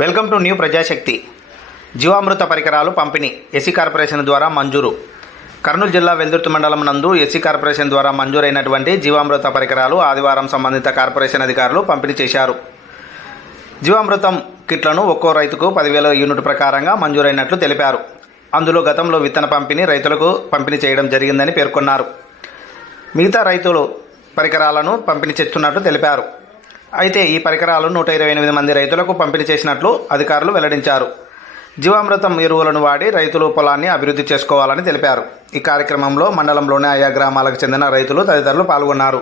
Welcome to new Prajashakti. జీవామృత పరికరాలు పంపిణీ SC corporation ద్వారా మంజూరు. కర్నూలు జిల్లా వెల్దుర్తి మండలం నందు ఎస్సీ కార్పొరేషన్ ద్వారా మంజూరైనటువంటి జీవామృత పరికరాలు ఆదివారం సంబంధిత కార్పొరేషన్ అధికారులు పంపిణీ చేశారు. జీవామృతం కిట్లను ఒక్కో రైతుకు పదివేల యూనిట్ ప్రకారంగా మంజూరైనట్లు తెలిపారు. అందులో గతంలో విత్తన పంపిణీ రైతులకు పంపిణీ చేయడం జరిగిందని పేర్కొన్నారు. మిగతా రైతులు పరికరాలను పంపిణీ చేస్తున్నట్లు తెలిపారు. అయితే ఈ పరికరాలు నూట ఇరవై ఎనిమిది మంది రైతులకు పంపిణీ చేసినట్లు అధికారులు వెల్లడించారు. జీవామృతం ఎరువులను వాడి రైతులు పొలాన్ని అభివృద్ధి చేసుకోవాలని తెలిపారు. ఈ కార్యక్రమంలో మండలంలోని ఆయా గ్రామాలకు చెందిన రైతులు తదితరులు పాల్గొన్నారు.